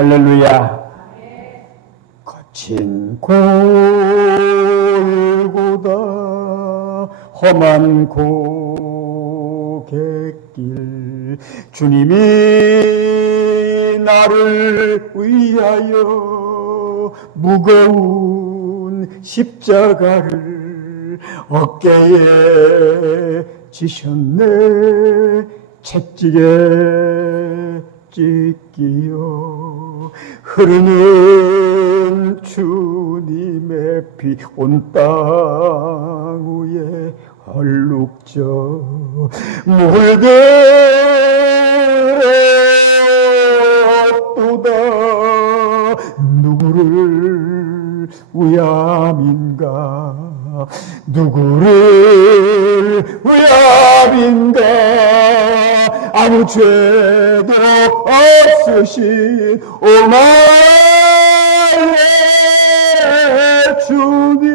할렐루야. 거친 골고다 험한 고갯길 주님이 나를 위하여 무거운 십자가를 어깨에 지셨네. 채찍에 찢기요 흐르는 주님의 피 온 땅 위에 얼룩져 물들었도다. 누구를 위함인가 누구를 위함인가 아무 죄도 없으신 오마의 주님.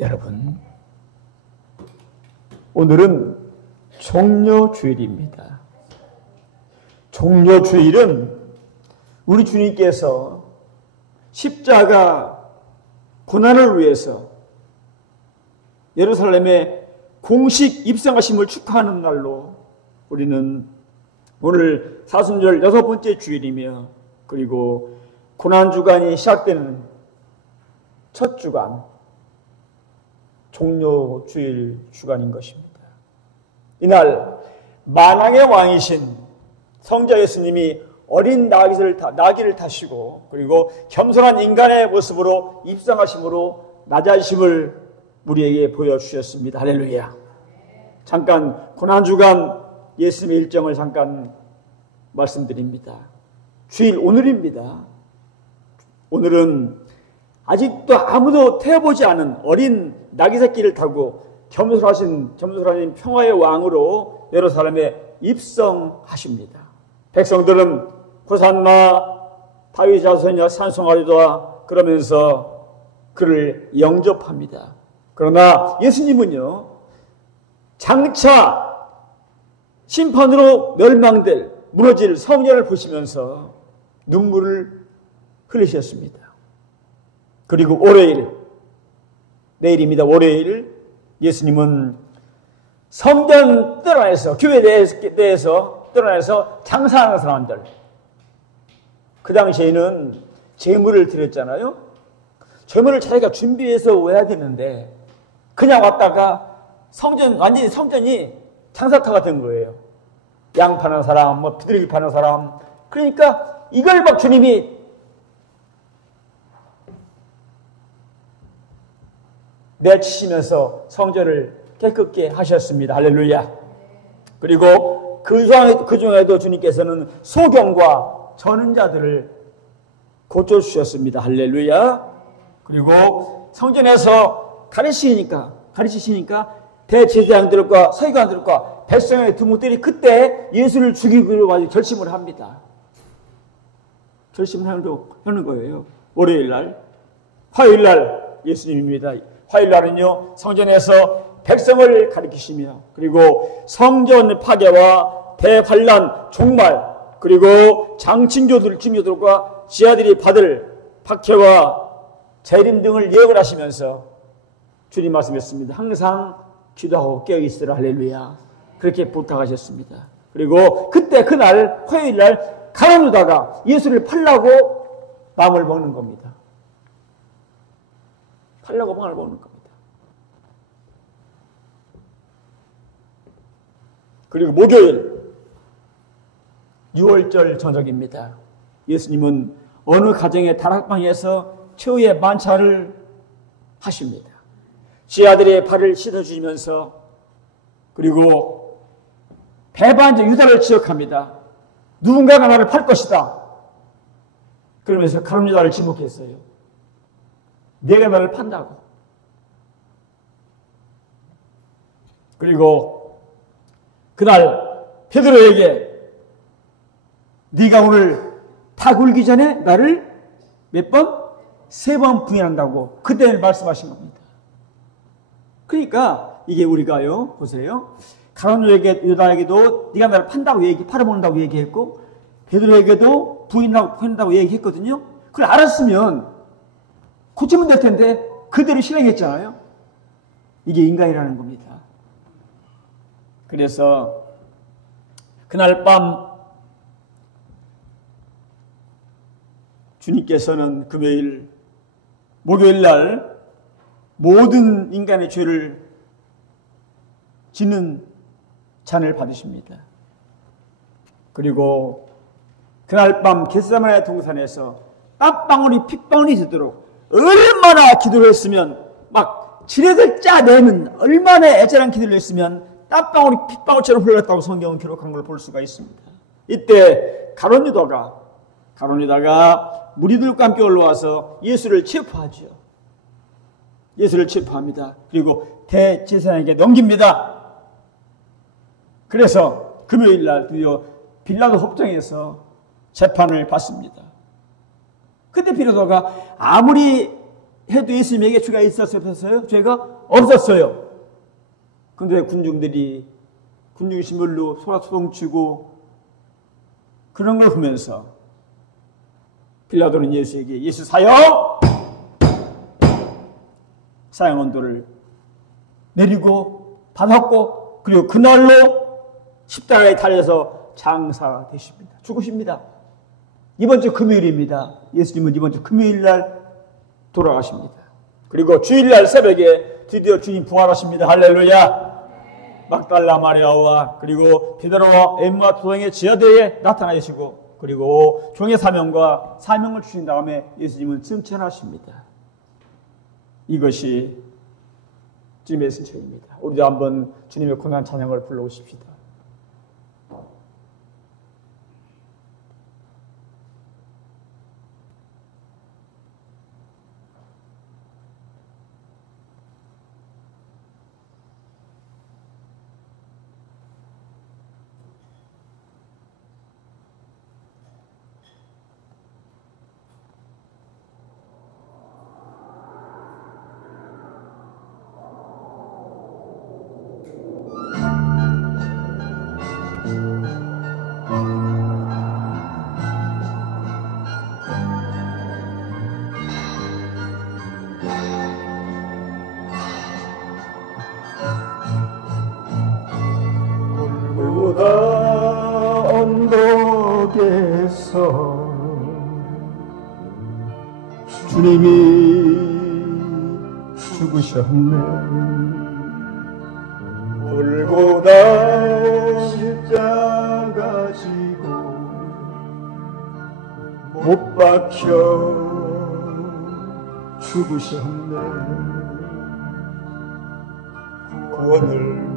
여러분, 오늘은 종려주일입니다. 종려주일은 우리 주님께서 십자가 고난을 위해서 예루살렘에 공식 입성하심을 축하하는 날로 우리는 오늘 사순절 6번째 주일이며 그리고 고난주간이 시작되는 첫 주간 종려주일 주간인 것입니다. 이날 만왕의 왕이신 성자 예수님이 어린 나귀를 타시고 그리고 겸손한 인간의 모습으로 입성하심으로 낮아지심을 우리에게 보여주셨습니다. 할렐루야. 잠깐 고난주간 예수님의 일정을 잠깐 말씀드립니다. 주일 오늘입니다. 오늘은 아직도 아무도 태워보지 않은 어린 나귀 새끼를 타고 겸손하신 평화의 왕으로 예루살렘에 입성하십니다. 백성들은 호산나 다윗 자손이야 찬송하리도다 그러면서 그를 영접합니다. 그러나 예수님은요, 장차 심판으로 멸망될 무너질 성전을 보시면서 눈물을 흘리셨습니다. 그리고 월요일, 내일입니다. 월요일 예수님은 성전 뜰안에서 교회 내에서 뜰안에서 장사하는 사람들, 그 당시에는 제물을 드렸잖아요. 제물을 자기가 준비해서 와야 되는데 그냥 왔다가 완전히 성전이 장사터가 된 거예요. 양 파는 사람, 비둘기 파는 사람. 그러니까 이걸 막 주님이 내치시면서 성전을 깨끗게 하셨습니다. 할렐루야. 그리고 그 중에도 주님께서는 소경과 저는 자들을 고쳐주셨습니다. 할렐루야. 그리고 성전에서 가르치시니까 대제사장들과 서기관들과 백성의 두목들이 그때 예수를 죽이기로 결심을 합니다. 결심을 하는 거예요. 월요일 날. 화요일 날 예수님입니다. 화요일 날은요, 성전에서 백성을 가르치시며 그리고 성전 파괴와 대환란, 종말, 그리고 장친교들과 지하들이 받을 박해와 재림 등을 예언을 하시면서 주님 말씀했습니다. 항상 기도하고 깨어있으라. 할렐루야. 그렇게 부탁하셨습니다. 그리고 그날 화요일 날 가룟 유다가 예수를 팔라고 마음을 먹는 겁니다. 팔라고 마음을 먹는 겁니다. 그리고 목요일 6월절 저녁입니다. 예수님은 어느 가정의 다락방에서 최후의 만찬을 하십니다. 지아들의 발을 씻어주시면서 그리고 배반자 유다를 지적합니다. 누군가가 나를 팔 것이다. 그러면서 가룟 유다를 지목했어요. 내가 나를 판다고. 그리고 그날 베드로에게 네가 오늘 다 굴기 전에 나를 몇 번? 3번 부인한다고 그때 말씀하신 겁니다. 그러니까 이게 우리가요, 보세요. 가룟 유다에게도 네가 나를 팔아먹는다고 얘기했고 베드로에게도 부인한다고 얘기했거든요. 그걸 알았으면 고치면 될 텐데 그대로 실행했잖아요. 이게 인간이라는 겁니다. 그래서 그날 밤 주님께서는 목요일 날 모든 인간의 죄를 지는 잔을 받으십니다. 그리고 그날 밤 겟세마네 동산에서 땀방울이 핏방울이 되도록 얼마나 기도를 했으면, 막 지뢰를 짜내는 얼마나 애절한 기도를 했으면 땀방울이 핏방울처럼 흘렀다고 성경은 기록한 걸 볼 수가 있습니다. 이때 가룟 유다가 무리들과 함께 올라와서 예수를 체포하죠. 예수를 체포합니다. 그리고 대제사장에게 넘깁니다. 그래서 금요일 날 드디어 빌라도 법정에서 재판을 받습니다. 그때 빌라도가 아무리 해도 예수님에게 죄가 있었어요? 없었어요? 죄가 없었어요. 그런데 군중이 신물로 소란소동치고 그런 걸 보면서 빌라도는 예수에게 예수 사형 언도를 내리고 받았고, 그리고 그날로 십자가에 달려서 장사되십니다. 죽으십니다. 이번 주 금요일입니다. 예수님은 이번 주 금요일 날 돌아가십니다. 그리고 주일날 새벽에 드디어 주님 부활하십니다. 할렐루야. 막달라 마리아와 그리고 베드로와 엠마 도성의 지하대에 나타나시고, 그리고 종의 사명을 주신 다음에 예수님은 승천하십니다. 이것이 주님의 승천입니다. 우리도 한번 주님의 고난 찬양을 불러오십시다. 언덕에서 주님이 죽으셨네. 골고다 십자가 지고 못 박혀 죽으셨네. 구원을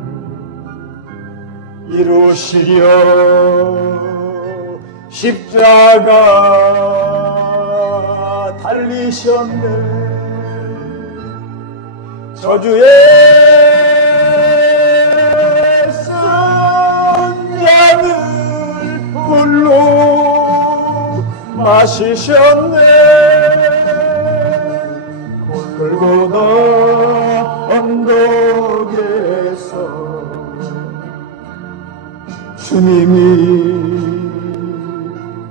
이루시려 십자가 달리셨네. 저주의 선장을 홀로 마시셨네. 골고다 언덕에서 주님이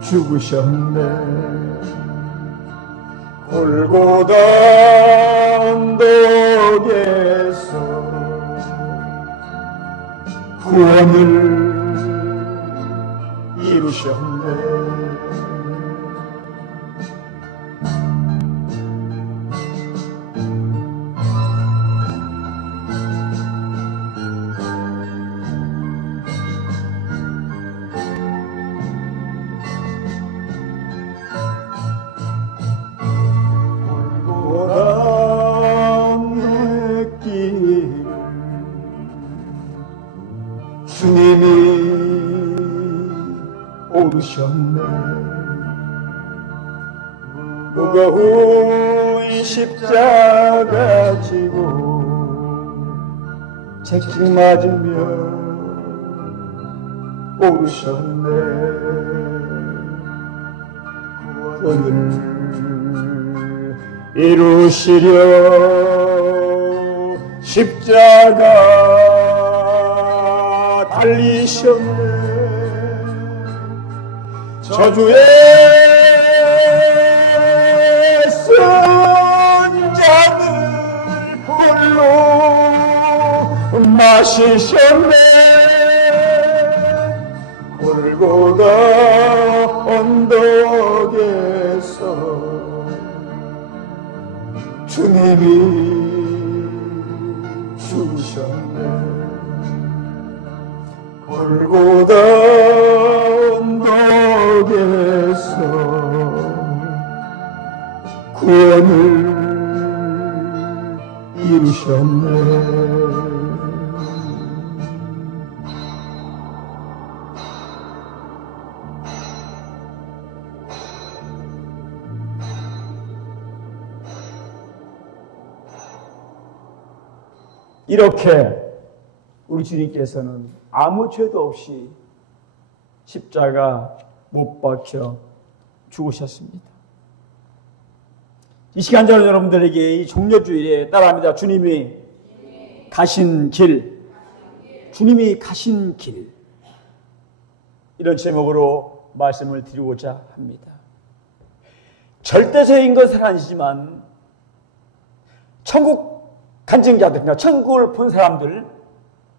죽으셨네. 골고다 언덕에서 구원을 이루셨네. 주님이 오르셨네. 무거운 십자가 지고 채찍 맞으며 오르셨네. 구원을 이루시려 십자가 달리셨네. 저주의 승자들 홀로 마시셨네. 골고다 언덕에서 주님이 죽으셨네. 골고다 언덕에서 구원을 이루셨네. 이렇게 우리 주님께서는 아무 죄도 없이 십자가 못 박혀 죽으셨습니다. 이 시간 저는 여러분들에게 이 종려주일에 따라합니다. 주님이 가신 길, 주님이 가신 길, 이런 제목으로 말씀을 드리고자 합니다. 절대적인 것은 아니지만 천국 간증자들, 그러니까 천국을 본 사람들,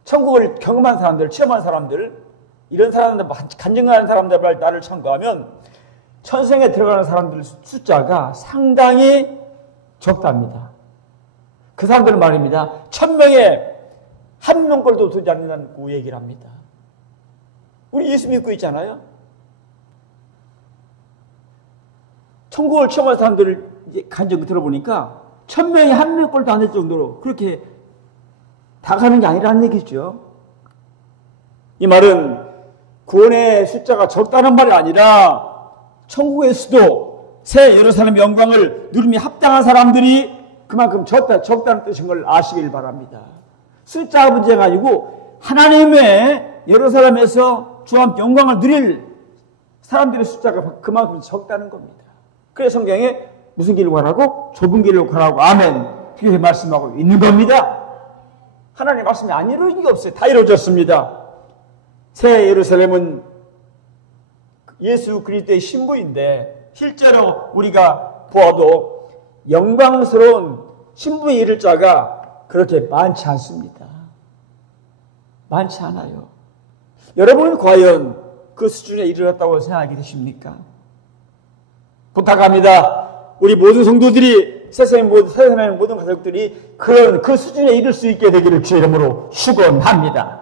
천국을 경험한 사람들, 체험한 사람들, 이런 사람들, 간증하는 사람들을 나를 참고하면 천성에 들어가는 사람들 숫자가 상당히 적답니다. 그 사람들은 말입니다. 1000명에 한 명꼴도 되지 않는다고 얘기를 합니다. 우리 예수 믿고 있잖아요. 천국을 체험한 사람들을 이제 간증 들어보니까 1000명이 한 명꼴도 안 될 정도로 그렇게 다가는 게 아니라는 얘기죠. 이 말은 구원의 숫자가 적다는 말이 아니라 천국의 수도 새 예루살렘 영광을 누림이 합당한 사람들이 그만큼 적다는 뜻인 걸 아시길 바랍니다. 숫자가 문제가 아니고 하나님의 예루살렘에서 주한 영광을 누릴 사람들의 숫자가 그만큼 적다는 겁니다. 그래서 성경에 무슨 길로 가라고? 좁은 길로 가라고. 아멘. 그렇게 말씀하고 있는 겁니다. 하나님의 말씀이 안 이루어진 게 없어요. 다 이루어졌습니다. 새 예루살렘은 예수 그리스도의 신부인데 실제로 우리가 보아도 영광스러운 신부에 이를 자가 그렇게 많지 않습니다. 많지 않아요. 여러분은 과연 그 수준에 이르렀다고 생각하게 되십니까? 부탁합니다. 우리 모든 성도들이 세상의 모든 가족들이 그 수준에 이를 수 있게 되기를 주의 이름으로 축원합니다.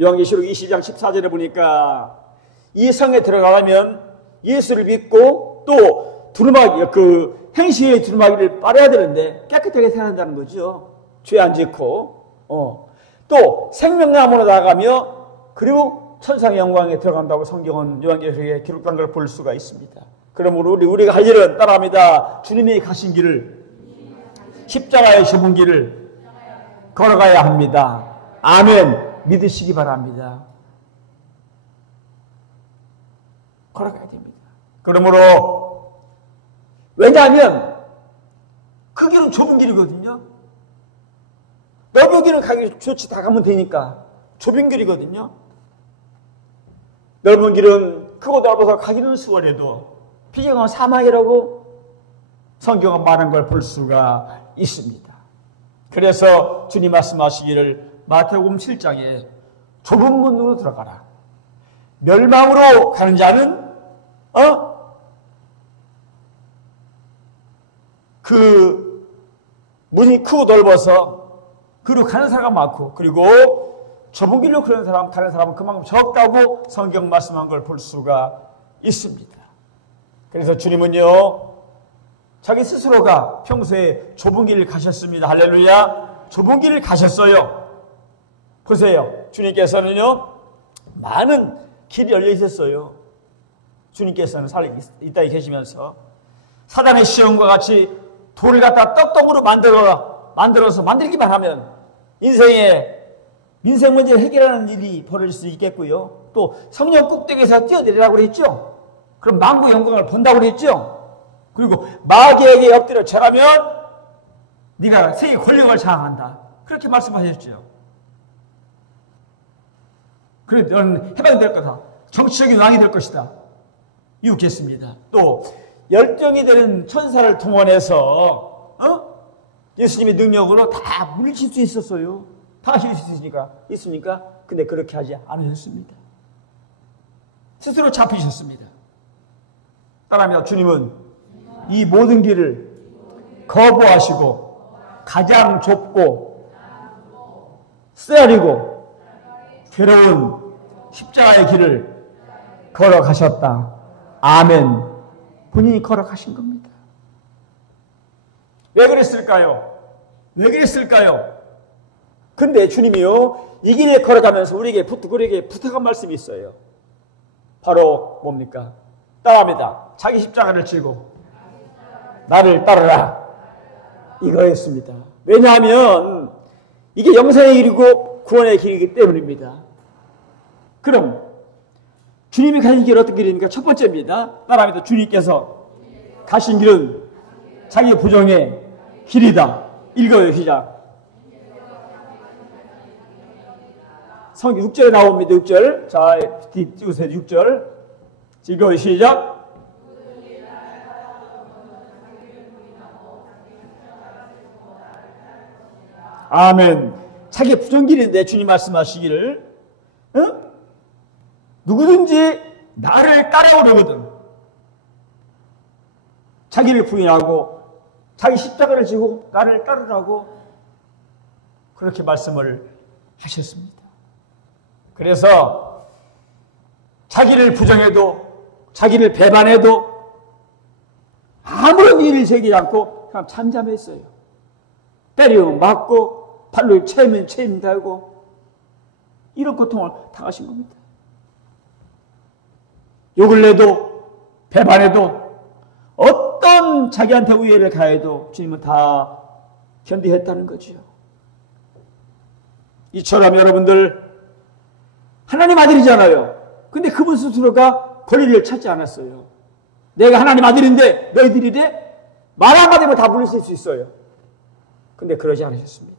요한계시록 20장 14절에 보니까 이 성에 들어가려면 예수를 믿고 또 두루마기, 그 행시의 두루마기를 빨아야 되는데 깨끗하게 생각한다는 거죠. 죄 안 짓고. 또 생명나무로 나아가며 그리고 천상의 영광에 들어간다고 성경은 요한계시록에 기록한 걸 볼 수가 있습니다. 그러므로 우리가 할 일은 따라합니다. 주님이 가신 길을, 십자가의 좁은 길을 걸어가야 합니다. 아멘. 믿으시기 바랍니다. 걸어가야 됩니다. 그러므로 왜냐하면 그 길은 좁은 길이거든요. 넓은 길은 가기 좋지, 다 가면 되니까 좁은 길이거든요. 넓은 길은 크고 넓어서 가기는 수월해도 비경은 사막이라고 성경은 말한 걸 볼 수가 있습니다. 그래서 주님 말씀하시기를 마태복음 7장에 좁은 문으로 들어가라. 멸망으로 가는 자는 그 문이 크고 넓어서 그리고 가는 사람이 많고 그리고 좁은 길로 가는 사람은 그만큼 적다고 성경 말씀한 걸 볼 수가 있습니다. 그래서 주님은요 자기 스스로가 평소에 좁은 길을 가셨습니다. 할렐루야. 좁은 길을 가셨어요. 보세요. 주님께서는요 많은 길이 열려 있었어요. 주님께서는 이 땅에 계시면서 사단의 시험과 같이 돌을 갖다 떡떡으로 만들어서 만들기만 하면 민생 문제를 해결하는 일이 벌어질 수 있겠고요. 또 성령 꼭대기에서 뛰어내리라고 그랬죠. 그럼 만국 영광을 본다고 그랬죠. 그리고 마귀에게 엎드려 절하면 네가 세계 권력을 장악한다. 그렇게 말씀하셨죠. 그래 너는 해방될 거다. 정치적인 왕이 될 것이다. 이웃했습니다. 또 열정이 되는 천사를 동원해서 예수님의 능력으로 다 물리칠 수 있었어요. 다 하실 수 있습니까? 근데 그렇게 하지 않으셨습니다. 스스로 잡히셨습니다. 따라합니다. 주님은 이 모든 길을 거부하시고 가장 좁고 쓰라리고 괴로운 십자가의 길을 걸어가셨다. 아멘. 본인이 걸어가신 겁니다. 왜 그랬을까요? 왜 그랬을까요? 근데 주님이요, 이 길을 걸어가면서 우리에게 부탁한 말씀이 있어요. 바로 뭡니까? 따라합니다. 자기 십자가를 지고 나를 따르라. 이거였습니다. 왜냐하면 이게 영생의 길이고 구원의 길이기 때문입니다. 그럼 주님이 가신 길은 어떤 길입니까? 첫 번째입니다. 따라합니다. 주님께서 가신 길은 자기 부정의 길이다. 읽어요. 시작. 성경 6절에 나옵니다. 6절. 자, 찍으세요. 6절. 읽어요. 시작. 아멘. 자기 부정길인데 주님 말씀하시기를 누구든지 나를 따라오려거든 자기를 부인하고 자기 십자가를 지고 나를 따르라고 그렇게 말씀을 하셨습니다. 그래서 자기를 부정해도 자기를 배반해도 아무런 일을 제기지 않고 그냥 잠잠했어요. 때리면 맞고 발로 채면 달고 이런 고통을 당하신 겁니다. 욕을 내도 배반해도 어떤 자기한테 우애를 가해도 주님은 다 견디했다는 거죠. 이처럼 여러분들 하나님 아들이잖아요. 근데 그분 스스로가 권리를 찾지 않았어요. 내가 하나님 아들인데 너희들이 이래? 말 한마디면 다 물리칠 수 있어요. 근데 그러지 않으셨습니다.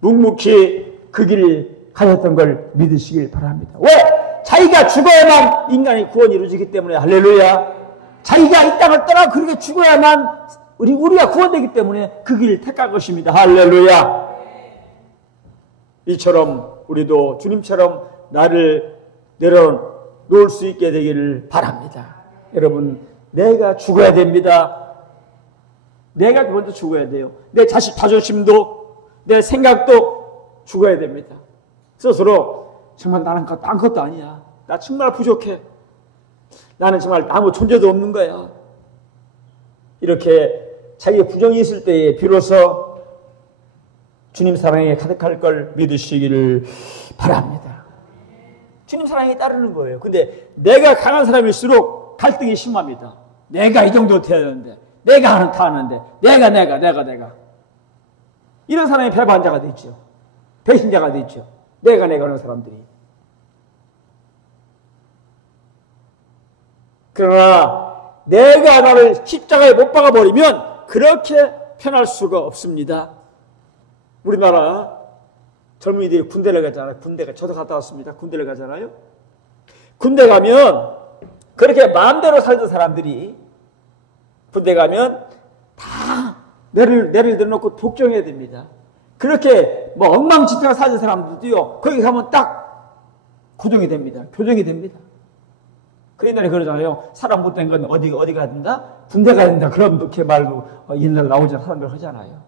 묵묵히 그 길을 가셨던 걸 믿으시길 바랍니다. 왜? 자기가 죽어야만 인간의 구원이 이루어지기 때문에 할렐루야. 자기가 이 땅을 떠나 그렇게 죽어야만 우리가 구원되기 때문에 그 길을 택한 것입니다. 할렐루야. 이처럼 우리도 주님처럼 나를 내려놓을 수 있게 되기를 바랍니다. 여러분, 내가 죽어야 됩니다. 내가 먼저 죽어야 돼요. 내 자식 자존심도 내 생각도 죽어야 됩니다. 스스로 정말 나는 아무것도 아니야. 나 정말 부족해. 나는 정말 아무 존재도 없는 거야. 이렇게 자기의 부정이 있을 때에 비로소 주님 사랑에 가득할 걸 믿으시기를 바랍니다. 주님 사랑에 따르는 거예요. 근데 내가 강한 사람일수록 갈등이 심합니다. 내가 이 정도 돼야 되는데, 내가 하는 다 하는데, 내가. 이런 사람이 배반자가 되죠. 배신자가 되죠. 내가 하는 사람들이. 그러나 내가 나를 십자가에 못 박아버리면 그렇게 편할 수가 없습니다. 우리나라 젊은이들이 군대를 가잖아요. 저도 갔다 왔습니다. 군대를 가잖아요. 군대 가면 그렇게 마음대로 살던 사람들이 군대 가면 다 내를 들어놓고 복종해야 됩니다. 그렇게 엉망진창 사는 사람들도요, 거기 가면 딱 고정이 됩니다. 교정이 됩니다. 그 옛날에 그러잖아요. 사람 못된 건 어디 가야 된다? 군대 가야 된다. 그런 그렇게 말도 옛날 나오자 사람들 하잖아요.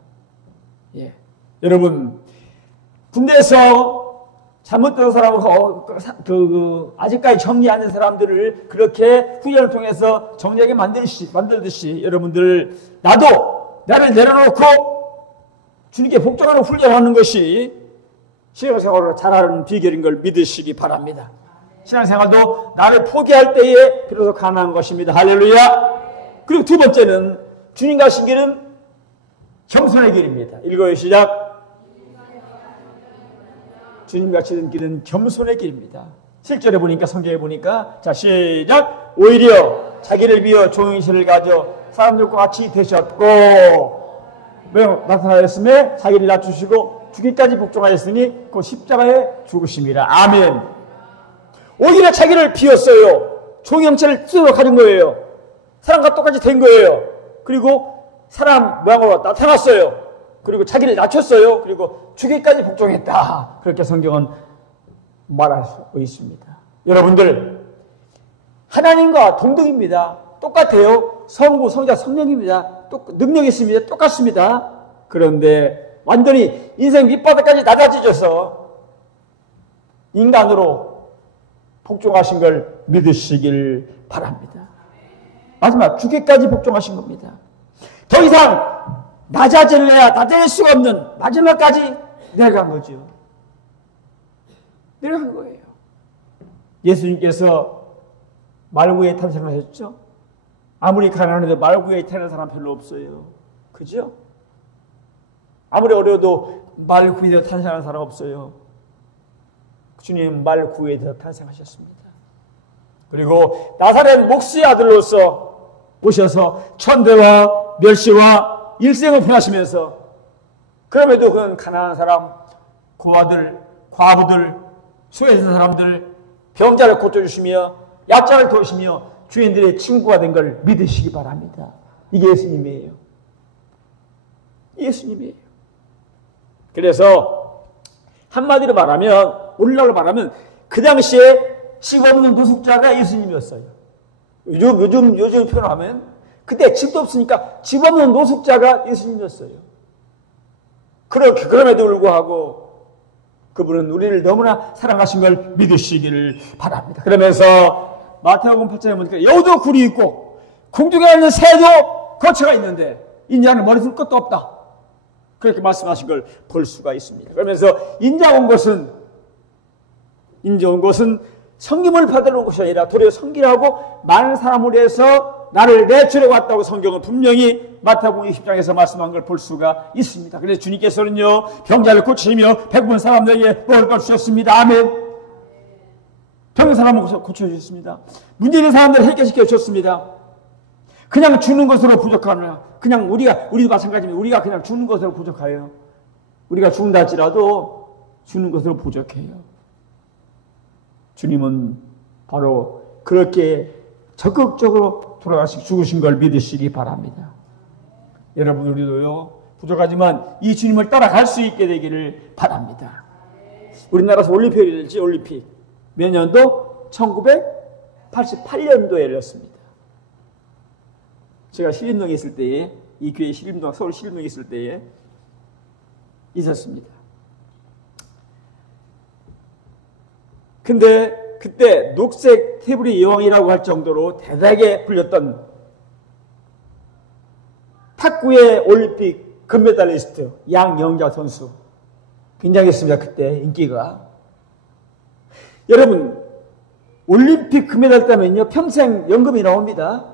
예. 여러분, 군대에서 잘못된 사람하고 아직까지 정리 안 된 사람들을 그렇게 훈련을 통해서 정리하게 만들듯이 여러분들, 나도 나를 내려놓고 주님께 복종하는 훈련하는 것이 신앙생활을 잘하는 비결인 걸 믿으시기 바랍니다. 신앙생활도 나를 포기할 때에 비로소 가능한 것입니다. 할렐루야. 그리고 두 번째는 주님 가신 길은 겸손의 길입니다. 읽어요. 시작. 주님 가시는 길은 겸손의 길입니다. 실제로 보니까, 성경에 보니까, 자, 시작. 오히려 자기를 비워 종의실을 가져 사람들과 같이 되셨고, 왜 나타나셨으며 자기를 낮추시고 죽기까지 복종하였으니 그 십자가에 죽으심이라. 아멘. 오히려 자기를 비웠어요. 종의 형체를 스스로 가진 거예요. 사람과 똑같이 된 거예요. 그리고 사람 모양으로 나타났어요. 그리고 자기를 낮췄어요. 그리고 죽기까지 복종했다. 그렇게 성경은 말하고 있습니다. 여러분들, 하나님과 동등입니다. 똑같아요. 성부, 성자, 성령입니다. 능력이 있습니다. 똑같습니다. 그런데 완전히 인생 밑바닥까지 낮아지셔서 인간으로 복종하신 걸 믿으시길 바랍니다. 마지막 죽기까지 복종하신 겁니다. 더 이상 낮아질 수가 없는 마지막까지 내려간 거죠. 내려간 거예요. 예수님께서 말구에 탄생하셨죠? 아무리 가난해도 말구에 태어난 사람 별로 없어요. 그죠? 아무리 어려워도 말구에 탄생하는 사람 없어요. 주님 말구에 탄생하셨습니다. 그리고 나사렛 목수의 아들로서 오셔서 천대와 멸시와 일생을 보내시면서 그럼에도 그는 가난한 사람, 고아들, 과부들, 소외된 사람들, 병자를 고쳐주시며 약자를 도우시며 주인들의 친구가 된 걸 믿으시기 바랍니다. 이게 예수님이에요. 예수님이에요. 그래서 한마디로 말하면, 오늘날로 말하면 그 당시에 집 없는 노숙자가 예수님이었어요. 요즘 표현하면 그때 집도 없으니까 집 없는 노숙자가 예수님이었어요. 그럼에도 불구하고 그분은 우리를 너무나 사랑하신 걸 믿으시기를 바랍니다. 그러면서 마태복음 8장에 보니까 여우도 굴이 있고 궁중에 있는 새도 거처가 있는데 인자는 머리 둘 것도 없다. 그렇게 말씀하신 걸 볼 수가 있습니다. 그러면서 인자 온 것은 섬김을 받으러 온 것이 아니라 도리어 섬기라고 많은 사람을 위해서 나를 내주려고 왔다고 성경은 분명히 마태복음 20장에서 말씀한 걸 볼 수가 있습니다. 그래서 주님께서는요, 병자를 고치시며 배고픈 사람들에게 먹을 걸 주셨습니다. 아멘. 병든 사람을 고쳐주셨습니다. 문제 있는 사람들을 해결시켜 주셨습니다. 그냥 주는 것으로 부족하나, 그냥 우리도 마찬가지입니다. 우리가 그냥 주는 것으로 부족해요. 우리가 죽는다 할지라도 주는 것으로 부족해요. 주님은 바로 그렇게 적극적으로 죽으신 걸 믿으시기 바랍니다. 여러분, 우리도요, 부족하지만 이 주님을 따라갈 수 있게 되기를 바랍니다. 우리나라에서 올림픽이 열렸지, 올림픽. 몇 년도? 1988년도에 열렸습니다. 제가 신림동에 있을 때에, 이 교회 서울 신림동에 있을 때에 있었습니다. 근데 그때 녹색 태블릿 여왕이라고 할 정도로 대단하게 불렸던 탁구의 올림픽 금메달리스트 양영자 선수 굉장했습니다. 그때 인기가. 여러분, 올림픽 금메달 따면요 평생 연금이 나옵니다.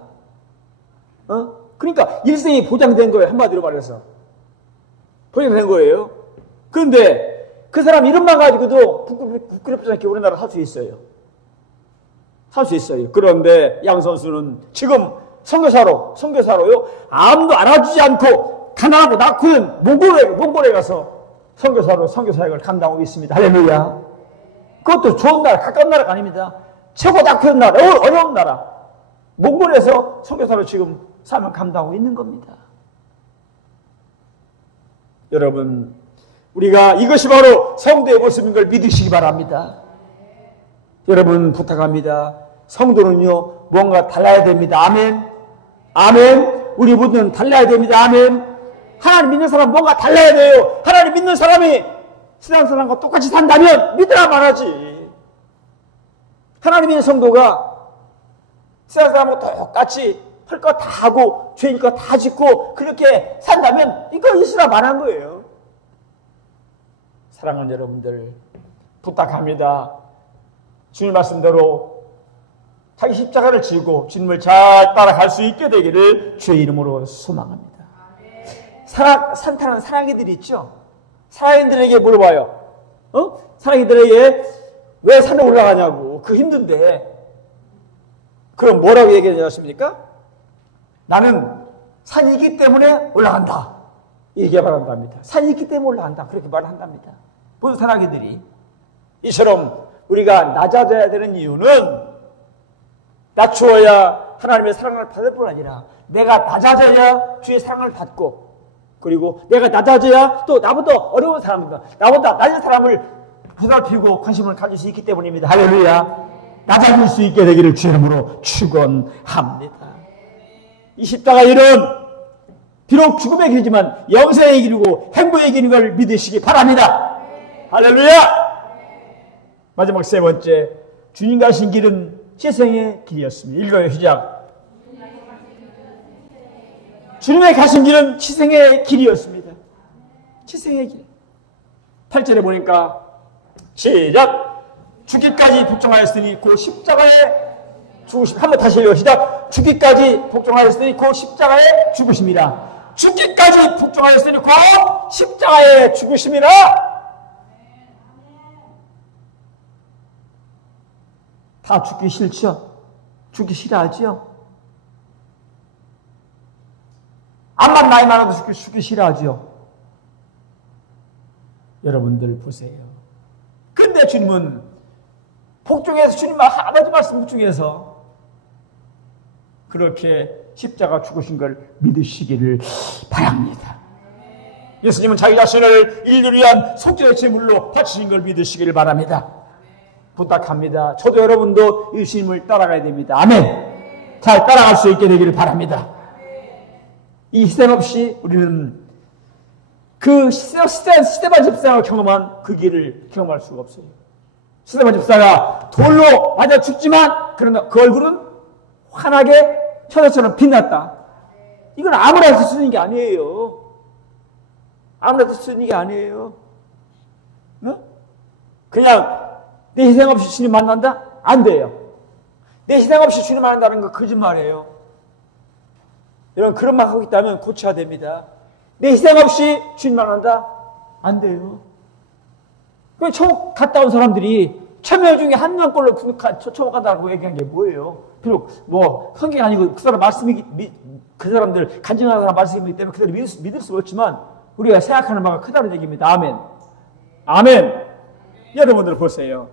그러니까 일생이 보장된 거예요. 한마디로 말해서 보장된 거예요. 그런데 그 사람 이름만 가지고도 부끄럽지 않게 우리나라 살 수 있어요. 살 수 있어요. 그런데 양 선수는 지금 선교사로요 아무도 알아주지 않고 가난하고 낙후된 몽골에 가서 선교 사역을 감당하고 있습니다. 할렐루야. 그것도 좋은 나라, 가까운 나라가 아닙니다. 최고 낙후된 나라, 어려운 나라. 몽골에서 선교사로 지금 삶을 감당하고 있는 겁니다. 여러분, 우리가 이것이 바로 성도의 모습인 걸 믿으시기 바랍니다. 여러분, 부탁합니다. 성도는요, 뭔가 달라야 됩니다. 아멘. 아멘. 우리 모두는 달라야 됩니다. 아멘. 하나님 믿는 사람 뭔가 달라야 돼요. 하나님 믿는 사람이 세상 사람과 똑같이 산다면 믿으라 말하지. 하나님 믿는 성도가 세상 사람과 똑같이 할 거 다 하고 죄인 거 다 짓고 그렇게 산다면 이거 있으라 말한 거예요. 사랑하는 여러분들, 부탁합니다. 주님 말씀대로 자기 십자가를 지고 주님을 잘 따라갈 수 있게 되기를 주의 이름으로 소망합니다. 산타는 사랑이들이 있죠. 사랑이들에게 물어봐요. 사랑이들에게 왜 산에 올라가냐고. 그 힘든데. 그럼 뭐라고 얘기하지 않습니까? 나는 산이 있기 때문에 올라간다. 이렇게 말한답니다. 산이 있기 때문에 올라간다. 그렇게 말한답니다. 모든 사랑이들이. 이처럼 우리가 낮아져야 되는 이유는 낮추어야 하나님의 사랑을 받을 뿐 아니라 내가 낮아져야 주의 사랑을 받고, 그리고 내가 낮아져야 또 나보다 어려운 사람들, 나보다 낮은 사람을 보살피고 관심을 가질 수 있기 때문입니다. 할렐루야. 낮아질 수 있게 되기를 주의 이름으로 축원합니다. 이 십자가 일은 비록 죽음의 길이지만 영생의 길이고 행복의 길인 걸 믿으시기 바랍니다. 할렐루야. 마지막 세 번째, 주님 가신 길은 희생의 길이었습니다. 읽어요. 시작. 주님의 가신 길은 희생의 길이었습니다. 희생의 길. 8절에 보니까 시작. 죽기까지 복종하였으니 그 십자가에 죽으심. 한번 다시 읽어요. 시작. 죽기까지 복종하였으니 그 십자가에 죽으심이라. 죽기까지 복종하였으니 그 십자가에 죽으심이라. 다 죽기 싫죠? 죽기 싫어하지요? 암만 나이 많아도 죽기 싫어하지요? 여러분들 보세요. 근데 주님은 복종해서 주님 아버지 말씀 중에서 그렇게 십자가 죽으신 걸 믿으시기를 바랍니다. 예수님은 자기 자신을 인류를 위한 속죄의 제물로 바치신 걸 믿으시기를 바랍니다. 부탁합니다. 저도 여러분도 예수님을 따라가야 됩니다. 아멘. 잘 따라갈 수 있게 되기를 바랍니다. 이 희생 없이 우리는 그 스데반 집사가 경험한 그 길을 경험할 수가 없어요. 스데반 집사가 돌로 맞아 죽지만 그러나 그 얼굴은 환하게 천사처럼 빛났다. 이건 아무나 할 수 있는 게 아니에요. 아무나 할 수 있는 게 아니에요. 어? 그냥 내 희생 없이 주님 만난다? 안 돼요. 내 희생 없이 주님 만난다는 거 거짓말이에요. 여러분 그런 말 하고 있다면 고쳐야 됩니다. 내 희생 없이 주님 만난다? 안 돼요. 그 천국 갔다 온 사람들이 1000명 중에 한 명꼴로 천국 간다고 얘기한 게 뭐예요? 비록 뭐 성경이 아니고 그 사람 말씀이 그 사람들 간증하는 사람 말씀이기 때문에 그대로 믿을 수 없지만 우리가 생각하는 바가 크다는 얘기입니다. 아멘. 아멘. 여러분들 보세요.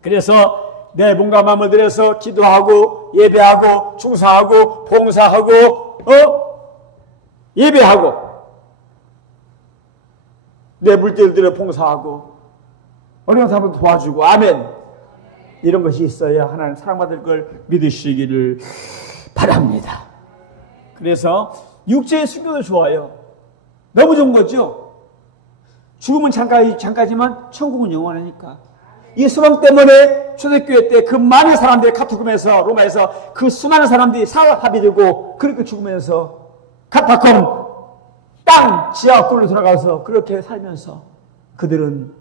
그래서 내 몸과 마음을 들여서 기도하고 예배하고 충성하고 봉사하고 예배하고 내 물질을 들여 봉사하고 어려운 사람을 도와주고 아멘. 이런 것이 있어야 하나님 사랑받을 걸 믿으시기를 바랍니다. 그래서 육체의 순교도 좋아요. 너무 좋은 거죠. 죽음은 잠깐이지만 천국은 영원하니까. 이 소망 때문에 초대교회 때 그 많은 사람들이 카타콤에서 로마에서 그 수많은 사람들이 사합이 되고 그렇게 죽으면서 카타콤 땅 지하굴로 들어가서 그렇게 살면서 그들은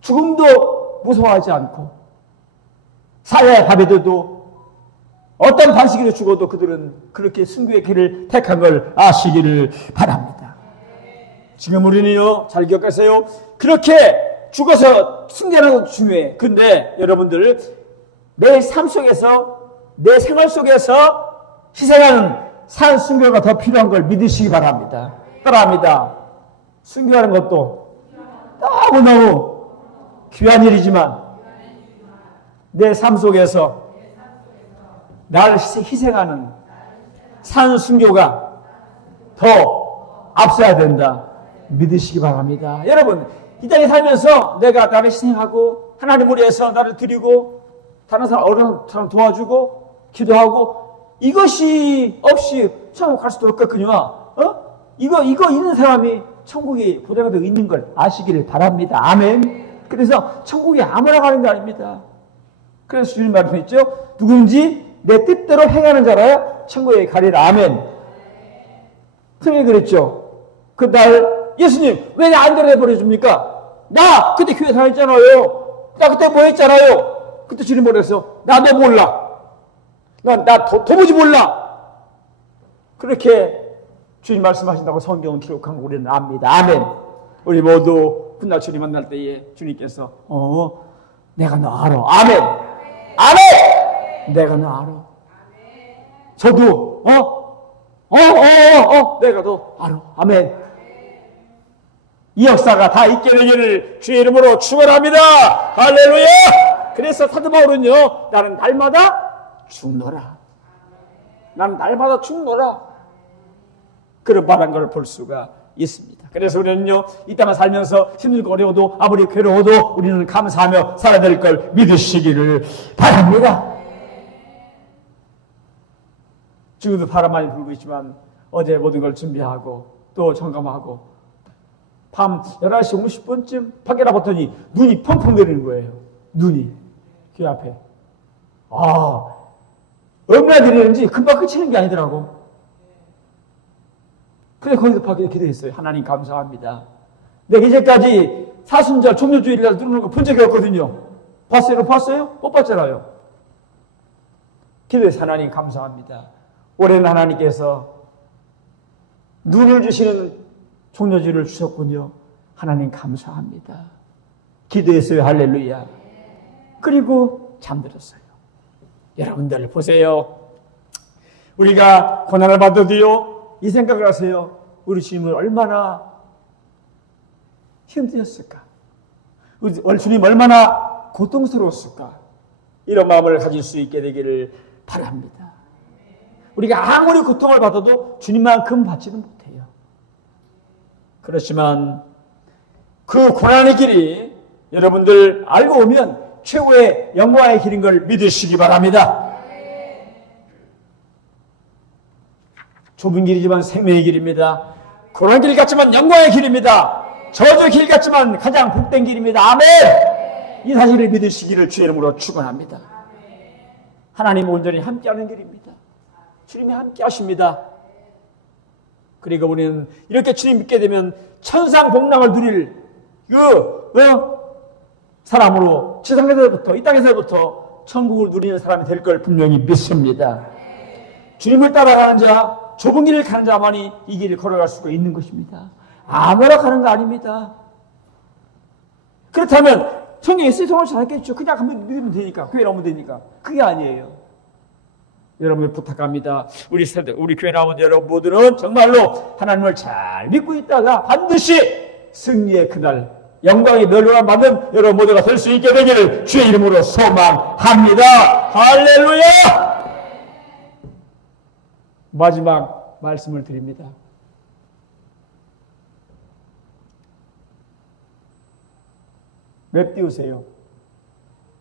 죽음도 무서워하지 않고 사회의 합의들도 어떤 방식으로 죽어도 그들은 그렇게 순교의 길을 택한 걸 아시기를 바랍니다. 지금 우리는요, 잘 기억하세요. 그렇게 죽어서 승리하는 것도 중요해. 근데 여러분들 내 삶 속에서 내 생활 속에서 희생하는 산 순교가 더 필요한 걸 믿으시기 바랍니다. 따라합니다. 순교하는 것도 너무너무 귀한 일이지만 내 삶 속에서 나를 희생하는 산 순교가 더 앞서야 된다. 믿으시기 바랍니다. 여러분 이 땅에 살면서 내가 나를 희생하고 하나님을 위해서 나를 드리고 다른 사람 어려운 사람 도와주고 기도하고 이것이 없이 천국 갈 수도 없겠거니와 이거 있는 사람이 천국이 보장되어 있는 걸 아시기를 바랍니다. 아멘. 그래서 천국이 아무나 가는 게 아닙니다. 그래서 주님 말씀했죠. 누군지 내 뜻대로 행하는 자라야 천국에 가리라. 아멘. 성경이 그랬죠. 그날 예수님 왜 나 안 데려버려줍니까? 나 그때 교회 다녔잖아요. 나 그때 뭐 했잖아요. 그때 주님 뭐랬어? 나도 몰라. 나 도무지 몰라. 그렇게 주님 말씀하신다고 성경은 기록한 거 우리는 압니다. 아멘. 우리 모두 훗날 주님 만날 때에 주님께서 내가 너 알아. 아멘. 아멘. 내가 너 알아. 저도 내가 너 알아. 아멘. 이 역사가 다 있게 되기를 주의 이름으로 축원합니다. 할렐루야. 그래서 사도 바울은요, 나는 날마다 죽노라. 나는 날마다 죽노라. 그런 말한 걸 볼 수가 있습니다. 그래서 우리는요, 이 땅을 살면서 힘들고 어려워도 아무리 괴로워도 우리는 감사하며 살아야 될 걸 믿으시기를 바랍니다. 지금도 바람 많이 불고 있지만 어제 모든 걸 준비하고 또 점검하고 밤 11시 50분쯤 밖에 나봤더니 눈이 펑펑 내리는 거예요. 눈이 귀 앞에. 얼마나 내리는지 금방 그치는 게 아니더라고. 그래 거기서 밖에 기도했어요. 하나님 감사합니다. 내가 이제까지 사순절 종료주일날 누르는 거 본 적이 없거든요. 봤어요? 봤어요? 못 봤잖아요. 기도해서 하나님 감사합니다. 올해는 하나님께서 눈을 주시는 종료주일을 주셨군요. 하나님 감사합니다. 기도했어요. 할렐루야. 그리고 잠들었어요. 여러분들 보세요. 우리가 고난을 받아도요, 이 생각을 하세요. 우리 주님은 얼마나 힘드셨을까? 우리 주님 얼마나 고통스러웠을까? 이런 마음을 가질 수 있게 되기를 바랍니다. 우리가 아무리 고통을 받아도 주님만큼 받지는 못해요. 그렇지만 그 고난의 길이 여러분들 알고 오면 최고의 영광의 길인 걸 믿으시기 바랍니다. 좁은 길이지만 생명의 길입니다. 고난 길 같지만 영광의 길입니다. 저주의 길 같지만 가장 복된 길입니다. 아멘! 이 사실을 믿으시기를 주의 이름으로 축원합니다. 하나님 온전히 함께하는 길입니다. 주님이 함께 하십니다. 그리고 우리는 이렇게 주님 믿게 되면 천상복락을 누릴 사람으로 지상에서부터 이 땅에서부터 천국을 누리는 사람이 될 걸 분명히 믿습니다. 주님을 따라가는 자, 좁은 길을 가는 자만이 이 길을 걸어갈 수가 있는 것입니다. 아무나 가는 거 아닙니다. 그렇다면 성경에 쓰성을 잘했겠죠. 그냥 한번 믿으면 되니까, 교회 나오면 되니까. 그게 아니에요. 여러분을 부탁합니다. 우리 세대, 우리 교회 나오는 여러분 모두는 정말로 하나님을 잘 믿고 있다가 반드시 승리의 그날, 영광의 멸류관 받는 여러분 모두가 될 수 있게 되기를 주의 이름으로 소망합니다. 할렐루야! 마지막 말씀을 드립니다. 몇 띄우세요?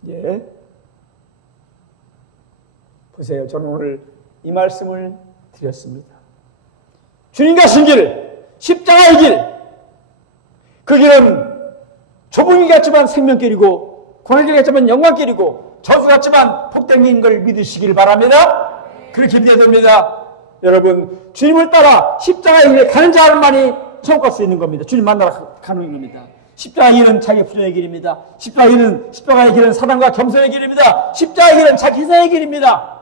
예. 보세요. 저는 오늘 이 말씀을 드렸습니다. 주님 가신 길, 십자가의 길, 그 길은 좁은 길 같지만 생명길이고 고난 길 같지만 영광길이고 저주 같지만 복된 길인 걸 믿으시길 바랍니다. 그렇게 믿어야 됩니다. 여러분, 주님을 따라 십자가의 길에 가는 자만이 천국 갈 수 있는 겁니다. 주님 만나러 가는 겁니다. 십자가의 길은 자기 부정의 길입니다. 십자가의 길은 사단과 겸손의 길입니다. 십자가의 길은 자기 희생의 길입니다.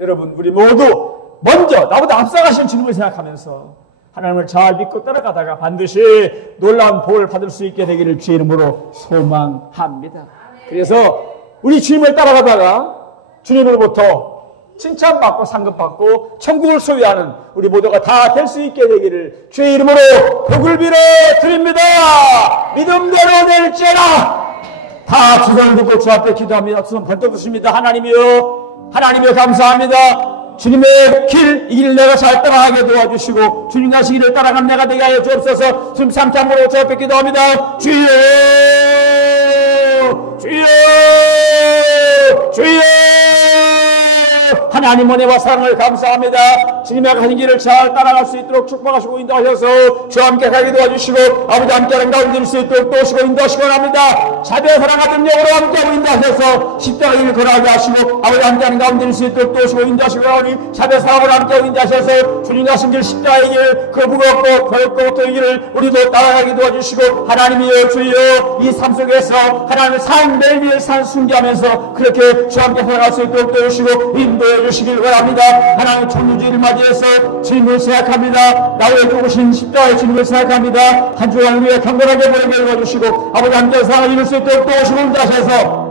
여러분, 우리 모두 먼저 나보다 앞서가신 주님을 생각하면서 하나님을 잘 믿고 따라가다가 반드시 놀라운 복을 받을 수 있게 되기를 주의 이름으로 소망합니다. 그래서 우리 주님을 따라가다가 주님으로부터 칭찬받고 상급받고 천국을 소유하는 우리 모두가 다 될 수 있게 되기를 주의 이름으로 복을 빌어 드립니다. 믿음대로 될지어다. 다 두 손을 듣고 주 앞에 기도합니다. 두 손 번쩍 드십니다. 하나님이여 감사합니다. 주님의 길, 이 길 내가 잘 따라가게 도와주시고 주님 가신 길을 따라간 내가 되게 하여 주옵소서. 지금 3참으로 주 앞에 기도합니다. 주여 하나님 은혜와 사랑을 감사합니다. 주님의 가신 길을 잘 따라갈 수 있도록 축복하시고 인도하셔서 주와 함께 가게 도와주시고 아버지 함께하는 가운데 될 수 있도록 도우시고 인도하시기 바랍니다. 자비와 사랑 같은 영으로 함께하고 인도하셔서 십자가 길을 걸어가게 하시고 아버지 함께하는 가운데 될 수 있도록 도우시고 인도하시기 바라니 자비와 사랑으로 함께하고 인도하셔서 주님 가신 길 십자가의 길, 그 무겁고 거렵고 또 이 길을 우리도 따라가게 도와주시고 하나님이여 주여 이 삶 속에서 하나님의 삶 매일매일 산 순기하면서 그렇게 주와 함께 살아갈 수 있도록 도우시고 인도해 주시길 바랍니다. 하나님의 종료주의를 맞이해서 주님을 생각합니다. 나의 죽으신 십자가의 주님을 생각합니다. 한 주간 우리가 경건하게 보내게 도와주시고 아버지 함께 사랑을 이룰 수 있도록 도우시고 인도하셔서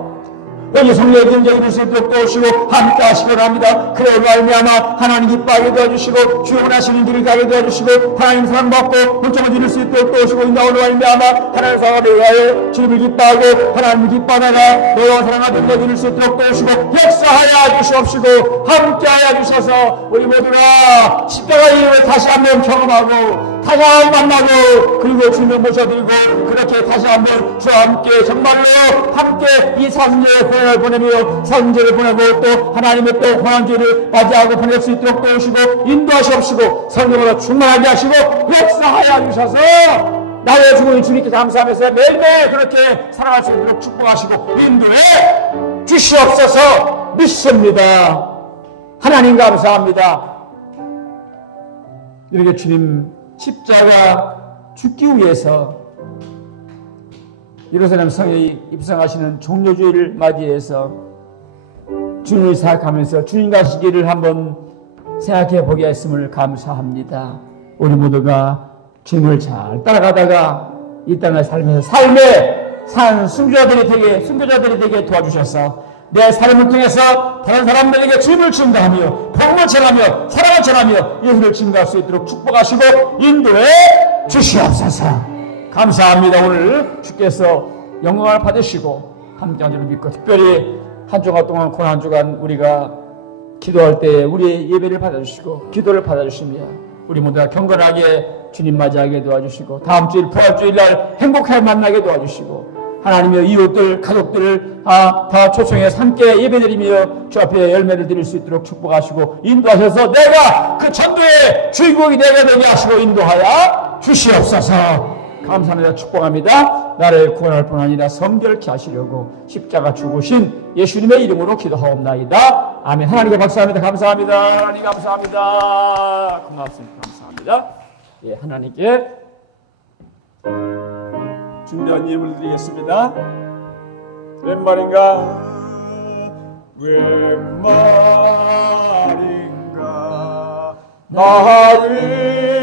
여기 성령의 능력이 이룰 수 있도록 도우시고 함께 하시기 바랍니다. 그래 말미암아 하나님 기뻐하게 도와주시고 주의 원하시는 길을 가게 도와주시고 하나님 사랑받고 본청을 이룰 수 있도록 도우시고 인도하는 말미암아 하나님 사랑을 위하여 주님을 기뻐하고 하나님을 기뻐하다가 너와 사랑하는 능력을 이룰 수 있도록 도우시고 역사하여 주시옵시고 함께하여 주셔서 우리 모두가 십자가의 이름을 다시 한번 경험하고 다시 한번 만나고 그리고 주님을 모셔드리고 그렇게 다시 한번 주와 함께 정말로 함께 이 사순절의 고난을 보내며 사순절을 보내고 또 하나님의 또 고난주를 맞이하고 보낼 수 있도록 도우시고 인도하시옵시고 성령으로 충만하게 하시고 역사하여 주셔서 나의 죽음을 주님께 감사하면서 매일매일 그렇게 살아갈 수 있도록 축복하시고 인도해 주시옵소서 믿습니다. 하나님 감사합니다. 이렇게 주님 십자가 죽기 위해서 예루살렘 성에 입성하시는 종료주의를 맞이해서 주님을 생각하면서 주님 가시기를 한번 생각해 보게 했음을 감사합니다. 우리 모두가 주님을 잘 따라가다가 이 땅을 살면서 삶에 산 순교자들이 되게 도와주셔서 내 삶을 통해서 다른 사람들에게 주님을 증거하며 복음을 전하며 사랑을 전하며 예수를 증거할 수 있도록 축복하시고 인도해 주시옵소서. 감사합니다. 오늘 주께서 영광을 받으시고 함께한 줄을 믿고 특별히 한 주간 동안 고난 한 주간 우리가 기도할 때 우리의 예배를 받아주시고 기도를 받아주시며 우리 모두가 경건하게 주님 맞이하게 도와주시고 다음 주일 부활주일날 행복하게 만나게 도와주시고 하나님의 이웃들 가족들을 다 초청해서 함께 예배드리며 주 앞에 열매를 드릴 수 있도록 축복하시고 인도하셔서 내가 그 전도의 주인공이 내가 되게 하시고 인도하여 주시옵소서. 감사합니다. 축복합니다. 나를 구원할 뿐 아니라 성결케 하시려고 십자가 죽으신 예수님의 이름으로 기도하옵나이다. 아멘. 하나님께 박수합니다. 감사합니다. 하나님 감사합니다. 고맙습니다. 감사합니다. 예, 하나님께 준비한 예물을 드리겠습니다. 웬 말인가? 웬 말인가? 나를